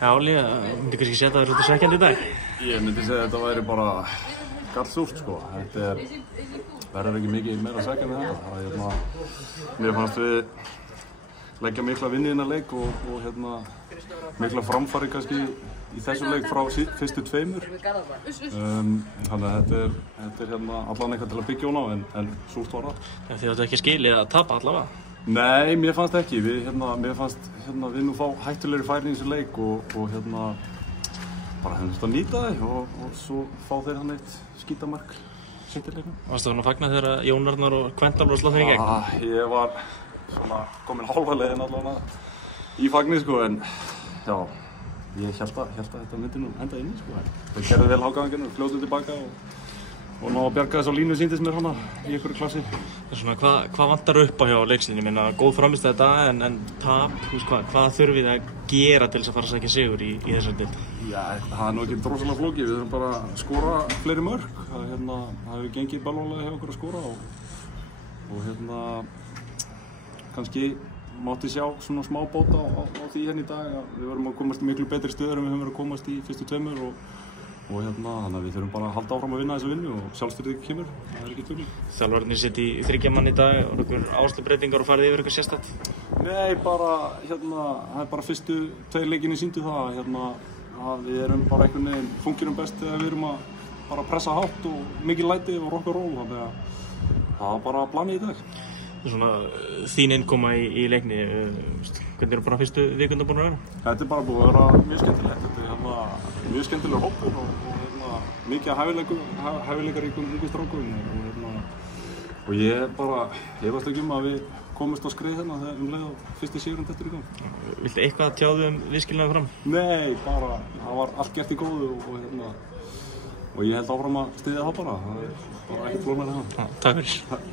Já, Líða, myndi kannski setja þér svolítið svekkjandi í dag? Ég myndi segja að þetta væri bara gallsúrt, sko. Þetta verður ekki mikið meira svekkjandi en þetta. Mér fannst við leggja mikla vinnu í þennan leik og mikla framfari kannski í þessu leik frá fyrstu tveimur. Þannig að þetta er allan eitthvað til að byggja hún á, en súrt var það. Þið áttu ekki skilið að tapa allavega? Nei, mér fannst ekki. Mér fannst við nú fá hættulegri færi í þessu leik og bara hefðum þetta að nýta þau og svo fá þeir hann eitt skítamark seint í leiknum. Varstu þannig að fagna þegar Jón Arnar og Kvendal voru slótt þeim í gegn? Ég var svona komin hálfa leiðin allavega í fagni, sko, en já, ég hélt að þetta myndi nú enda inni, sko, en þau gerðu vel háganginn og fljótu tilbaka og ná að bjarga þess á línu sýndist mér hana í einhverju klassi. Svona, hvað vantar upp á hjá leiksliðinu? Ég meina, góð frammistaða þetta en tap, hvað þurfið þið að gera til þess að fara að sækja sigur í þessari deild? Já, það er nú ekki rosalega flókið, við þurfum bara að skora fleiri mörk. Það hefur gengið balvalega hjá okkur að skora og kannski mátti sjá svona smá bóta á því hérna í dag að við verðum að komast í miklu betri stöður en við höfum verið að komast í fyrstu tveimur og þannig að við þurfum bara að halda áfram að vinna þessu vinnu og sjálfstyrðið kemur, það er ekki tugli. Þjálfararnir sitt í 3 mann í dag og einhver áherslubreytingar og farið yfir eitthvað sérstakt? Nei, það er bara fyrstu 2 leikirnir sýndu það að við erum bara einhvern veginn fungerum best þegar við erum að bara pressa hátt og mikið læti og rock and roll, þannig að það var bara planið í dag. Svona þín innkoma í leikni, hvernig eru bara fyrstu vikundar búin að vera? Þetta er bara búið að vera mjög skemmtilegt. Þetta er mjög skemmtilegur hópur og mikið hæfileikaríkum ungu strákum og ég efast ekki að við komumst á skrið hérna þegar leið á fyrsti sigurinn dettur í gang. Viltu eitthvað að tjáðu viðskilnaði fram? Nei, bara það var allt gert í góðu og ég held áfram að styðja það bara. Það er bara ekkert flóknara en það. Takk fyrir.